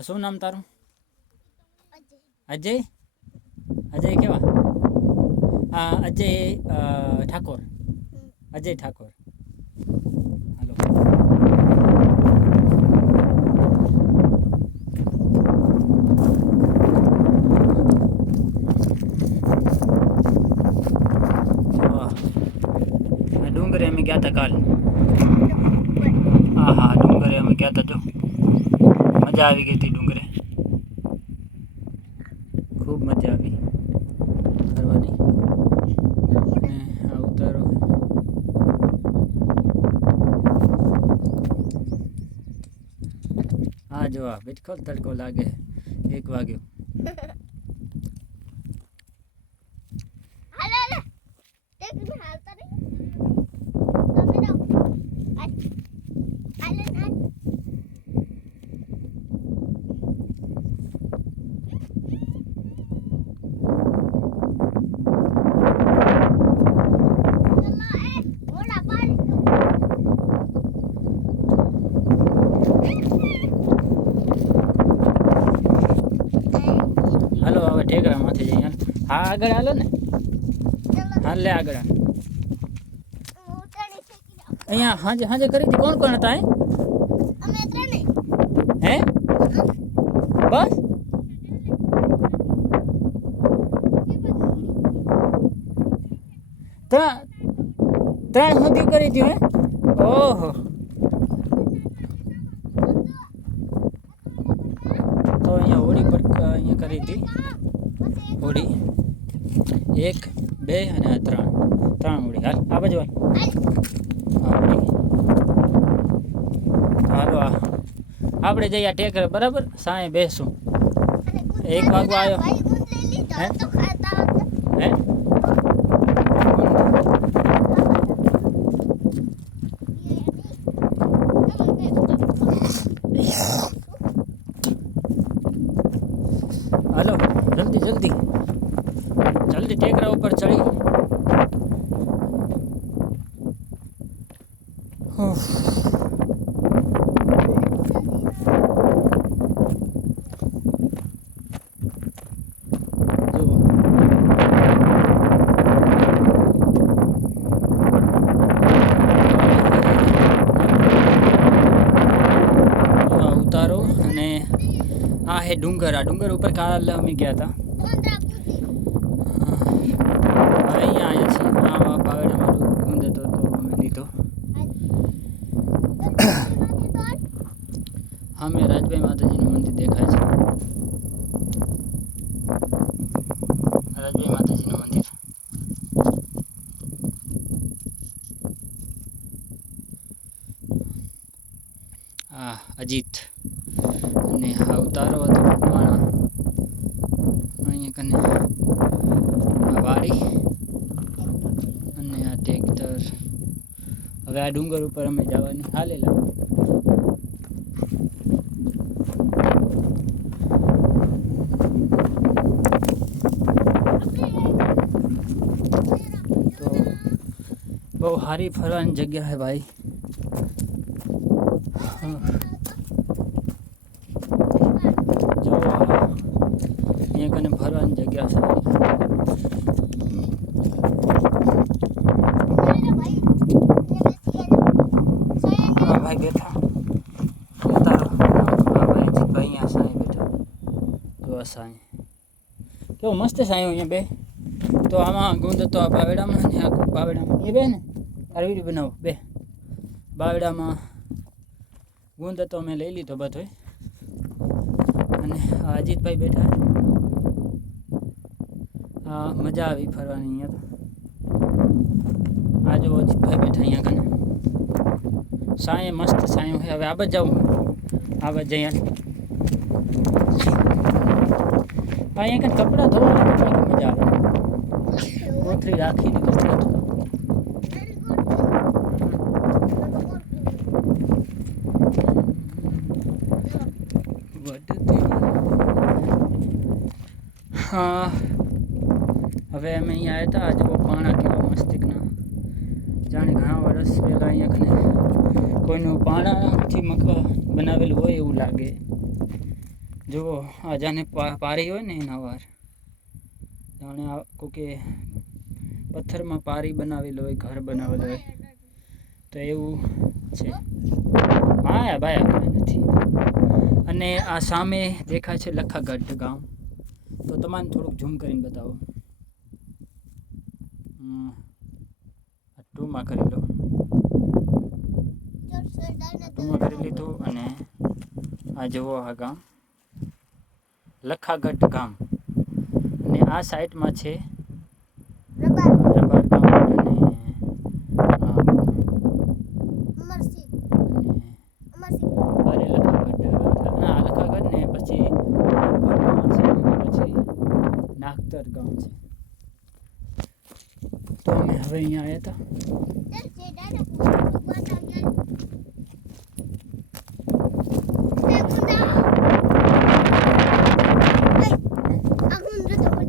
શું નામ તારું અજય અજય અજય કેવા આ અજય અ, ઠાકોર અજય ઠાકોર હાલો વાહ. આ ડુંગરે અમે ગયા હતા કાલ હા હા ડુંગરે અમે ગયા હતા જો મજા આવી ગઈ હતી ડુંગરે ખૂબ મજા આવી ફરવાની અને આ ઉતારો હા જો આ બિલકુલ તડકો લાગે એક વાગ્યો હાલો હાલો એક મિનિટ હાલતા નહીં તમે જાઓ હાલ હાલ હાલ ચલો એ ઘોડા પાડી દો હાલો હવે ઠેકરામાંથી જઈએ હાલ. હા આગળ હાલો ને. ચલો હાલ લે આગળ હાલ. ઉતાણી શેકી જાઓ અહીંયા હાજે હાજે કરી હતી. કોણ કોણ હતા હે અમે ત્રણે હે? બસ? ત્રણ ત્રણ સુધી કરી હતી, હે? ઓહો તો અહીંયા હોળી પર અહીંયા કરી હતી હોળી એક બે અને આ ત્રણ. ત્રણ ઉડી. હાલ આ બાજુ હાલ. હાલો આ. આપણે જઈએ આ ટેકરે બરાબર? સાંજે બેસું. એક વાગવા આવ્યો. હે? તો ખાતા હતા હે હાલો જલ્દી જલ્દી જલ્દી ટેકરા ઉપર ચડી. ઉતારો અને આ હે ડુંગર. આ ડુંગર ઉપર કાલ અમે ગયા હતા. અજીત અને આ ઉતારો હતો પાણા અહીંયા કને આ વાડી અને આ ટ્રેક્ટર. હવે આ ડુંગર ઉપર અમે જવાની. હાલેલા તો બહુ સારી ફરવાની જગ્યા છે ભાઈ જો આ અહીંયા કને આ ભાઈ બેઠા ઉતારો ભાઈ અહીંયા સાંઈ બેઠા જો આ સાંઈ કેવો મસ્ત સાંઈ અહીંયા બે તો આમાં ગુંદ તો આ બાવેડામાં ને આ બાવેડામાં એ બે ને આ વીડિયો બનાવો બે બાવેડામાં ગુંદ તો મેં લઈ લીધો બધો અને અજીતભાઈ બેઠા. મજા આવી ફરવાની અહીંયા તો. આ જો અજીતભાઈ બેઠા અહીંયા કને સાંયે મસ્ત સાંયો છે હવે આ બાજુ જાઉં આ બાજુ જઈ અહીંયા કને કપડાં ધોવાના કેટલાક મજા આવે? કોથળી રાખીને કપડાં ધોવા વધતી હા. હવે અમે અહીંયા આવ્યા હતા આજે પાણા કેવા મસ્તિકના જાણે ઘણા વર્ષ પહેલાં અહીંયા કોઈનું પાણાથી મકા બનાવેલું હોય એવું લાગે. જુઓ, આ જાને પારી હોય ને એના વાર. જાણે આ કોકે પથ્થરમાં પારી બનાવેલો હોય, ઘર બનાવેલો હોય. તો એવું છે. હા ભાઈ કાંઈ નથી. અને આ સામે દેખાય છે લખાગઢ ગામ. તો તમારે થોડુંક ઝૂમ કરીને બતાવો. ટૂમાં કરી લો. ટૂમાં કરી લીધું અને આ જુઓ આ ગામ. લખાગઢ ગામ. અને આ સાઈડમાં છે રબાર ગામ અને આ અમરસિંહ અને અમરસિંહ અરે લખાગઢ ના આ લખાગઢ ને પછી રબાર ગામ છે અને પછી નાગતર ગામ છે તો અમે હવે અહીંયા આવ્યા હતા.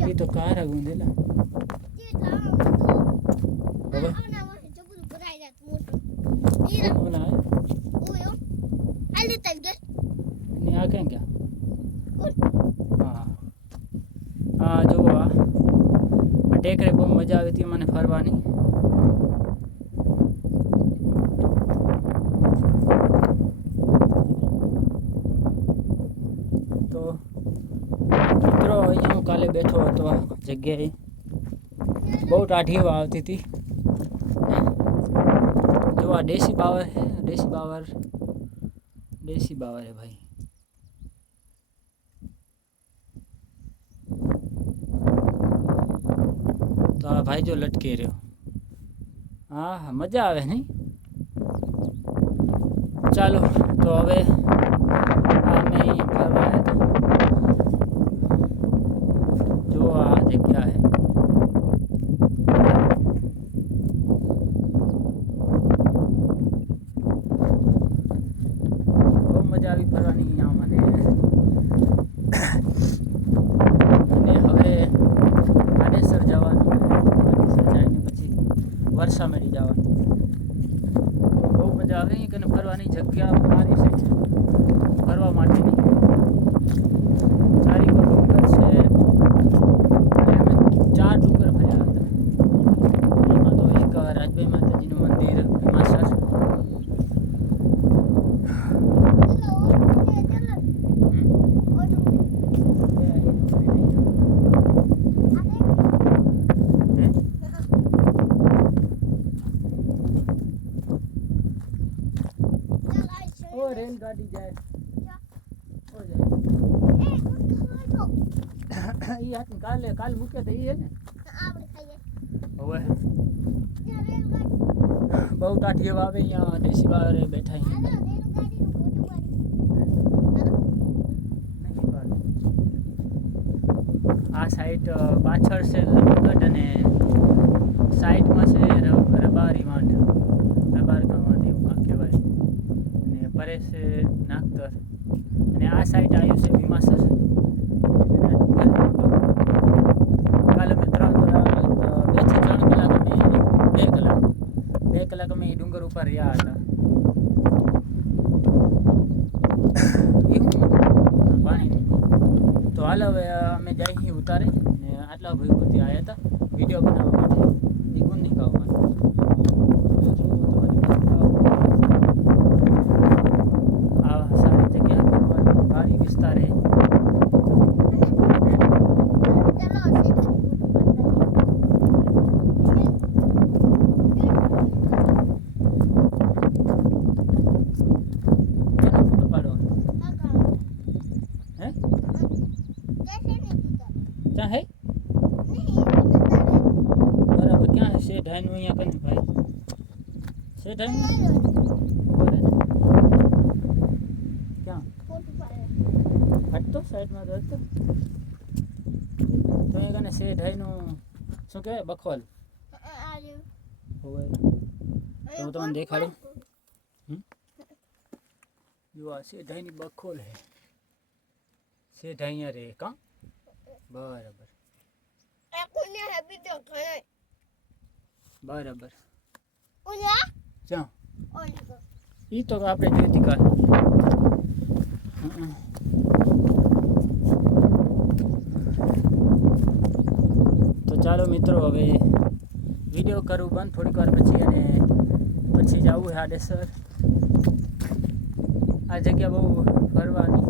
એ તો કાર ગુંદેલા જે લાવ તો હવે આના વાહે જબુલ ભરાઈ જાત મોટું હીરા ઓલા આવ્યા. ઓયો હાલે તલ ગયો અને આ ક્યાં ગયા હા હા જુઓ આ આ ટેકરે બહુ મજા આવી હતી મને ફરવાની તો મિત્રો, અહીંયા હું કાલે બેઠો હતો આ જગ્યાએ. બહુ ટાઢી હવા આવતી હતી. જો આ દેશી બાવર હે દેશી બાવર દેશી બાવર હે ભાઈ. તો આ ભાઈ જો લટકી રહ્યો. હા હા, મજા આવે નહીં? ચાલો, તો હવે આ અમે અહીં ફરવા આવ્યા હતા જો આ જગ્યા હે બહુ મજા આવી ફરવાની અહીંયા મને અને હવે આડેસર જવાનું આડેસર જઈને પછી વરસામેડી જવાનું અહીં કને ફરવાની જગ્યા સારી છે. ફરવા માટેની. ચારી કો ડુંગર છે અને અમે ચાર ડુંગર ફર્યા હતા એમાં તો એક રાજભાઈ માતાજીનું મંદિર હિમાસર ચલો ઓટું ચલો ઓટું ઓ રેલગાડી જાય. ઓ ગુંડો જાય. ઈ હાથ કાલે, કાલ મૂક્યા તો ઈ હે ને? હવે બહુ હવા આવે અહીંયા, દેશી બારે બેઠા. આ સાઈડ પાછળ છે લખગઢ અને સાઈડમાં છે ર- રબારી માઠ રબાર ગામમાં એવું કાંક કહેવાય પરે છે નાગતર અને આ સાઈડ આવ્યું છે ભીમાસર કાલે અમે ત્રણ કલાક બેથી ત્રણ કલાક અમે બે કલાક બે કલાક અમે ડુંગર ઉપર રહ્યા હતા તો હાલ હવે અમે જાય ઉતારે ને આટલા ત્યાં આવ્યા હતા વીડિયો બનાવવા માટે એ નીકળવા માટે તો જો તમારે આ સારી જગ્યા ફરવાનો ગાડી વિસ્તાર હે ચલો સીધી ફોટો કેનો ફોટો પાડવાનો પાડી હે જૈસે નહીં કીધા ક્યાં હે? બરાબર, ક્યાં હે? શેઠ હાઈનું અહીંયા કને ભાઈ? શેઠ હાઈનું. ક્યાં? હટતો સાઈડમાં તો હટતો. તો એ કને શેઠ હાઈનું શું કહેવાય, બખોલ. હોય તો હું તમને દેખાડું. જો આ શેઠાઈની બખોલ હે. શેઠ અહીંયા રે, કા? બરાબર. કોને હેબી તો બરાબર. ઓલા? ચા. ઓલા ઈ તો આપણે જોઈતી કાલ. તો ચાલો મિત્રો હવે વીડિયો કરવું બંધ. થોડીક વાર પછી અને પછી જવું હાડેસર આ જગ્યા બહુ ફરવાની.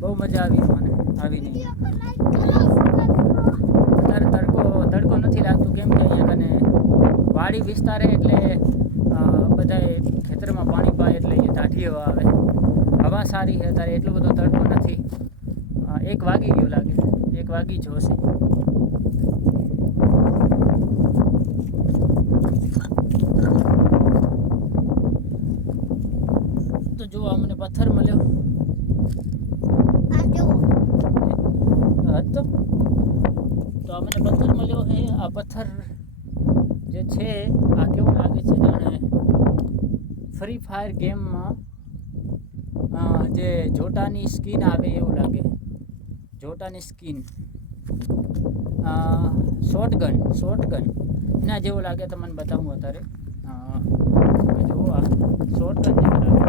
બહુ મજા આવી મને, આવીને. સબસ્ક્રાઇબ કરો અત્યારે તડકો તડકો નથી લાગતો, કેમ કે અહીંયા કને વાડી વિસ્તારે એટલે બધાએ ખેતરમાં પાણી પાય એટલે અહીંયા દાઢી હવા આવે. હવા સારી છે અત્યારે, એટલો બધો તડકો નથી. એક વાગી ગયું લાગે. એક વાગી જોશે તો જો અમને પથ્થર મળ્યો આ જુઓ હતો તો અમને પથ્થર મળ્યો છે આ પથ્થર જે છે, આ કેવું લાગે છે જાણે? ફ્રી ફાયર ગેમમાં જે જોટાની સ્કિન આવે એવું લાગે. જોટાની સ્કિન શોર્ટગન શોર્ટગન એના જેવું લાગે તમને બતાવું અત્યારે. જુઓ આ શોર્ટગન જેવું લાગે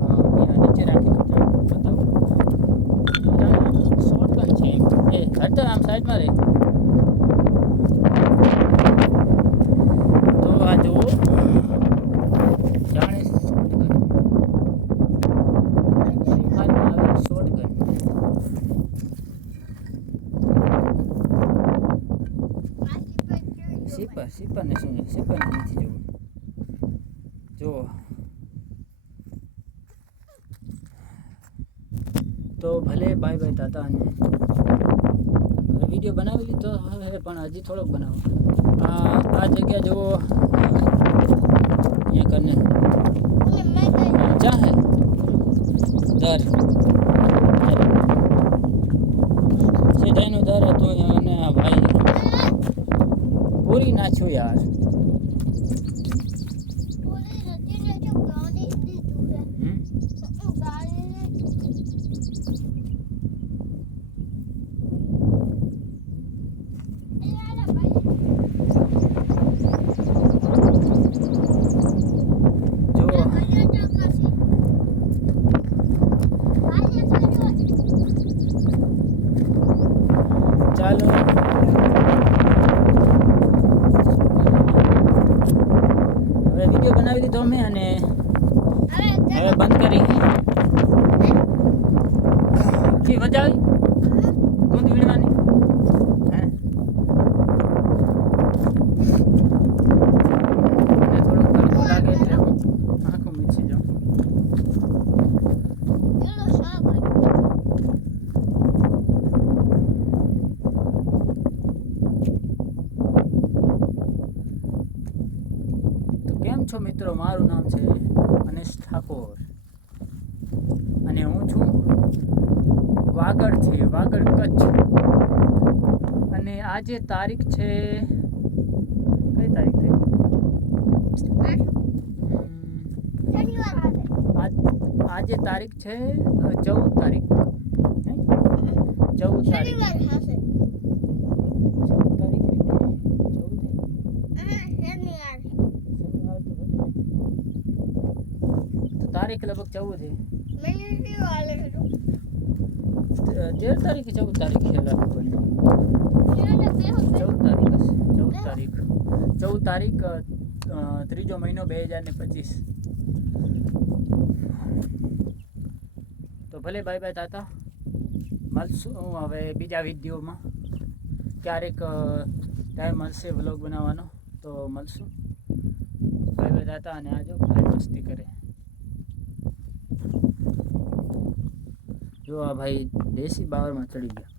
અ, અહીંયા નીચે રાખી બતાવું શોર્ટકટ છે એમ. એ હટ આમ સાઈડમાં રે તો આ જુઓ. જાણે સીપર જોઈ સીપર સીપર ને શું છે? સીપર નથી જોવું. જુઓ. તો ભલે બાય બાય દાદા અને વીડિયો બનાવી લીધો હવે પણ હજી થોડોક બનાવો. આ જગ્યા જુઓ. અહીંયા કરીને. ચાહે દર. સીધાઈનું દર હતું અને આ ભાઈ. પૂરી નાખ્યું યાર પોલીસ રજીને જો ગાડી દીધું છે હમ? ગાડીને અરે ભાઈ જુઓ ચાલો હવે વીડિયો બનાવી લીધો અમે અને હવે બંધ કરી કી મજા આવી દૂધ વીણવાની હે મને થોડોક તડકો લાગે એટલે હું આંખો મીચી જાઉં તો કેમ છો મિત્રો મારું નામ છે અનિશ ઠાકોર અને હું છું વાગડથી વાગડ કચ્છ અને આજે તારીખ છે કઈ તારીખ થઈ હમ, આજ આજે તારીખ છે ચૌદ તારીખ હે? ચૌદ તારીખ ચૌદ તારીખ એટલે ચૌદ શનિવાર તો ભલે. તો તારીખ લગભગ ચૌદ છે તેર તારીખે ચૌદ તારીખ છે લગભગ ચૌદ તારીખ હશે. ચૌદ તારીખ. ચૌદ તારીખ ત્રીજો મહિનો બે હજાર ને પચીસ. તો ભલે બાય બાય તાતા. મળશું હવે બીજા વિડીયોમાં. ક્યારેક ટાઈમ મળશે વ્લોગ બનાવવાનો તો મળશું. બાય બાય દાતા અને આજો ભાઈ મસ્તી કરે. જો આ ભાઈ દેશી બાવરમાં ચડી ગયા.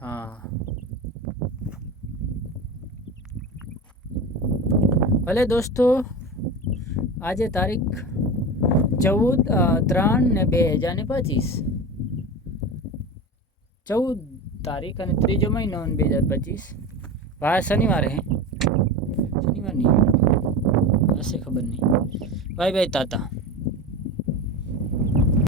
હા. ભલે દોસ્તો, આજે તારીખ ચૌદ ત્રણ ને બે હજાર ને પચીસ. ચૌદ તારીખ અને ત્રીજો મહિનો બે હજાર પચીસ. વાર શનિવારે હે? શનિવાર નહીં હશે ખબર નહીં. ભાઈ ભાઈ, તાતા.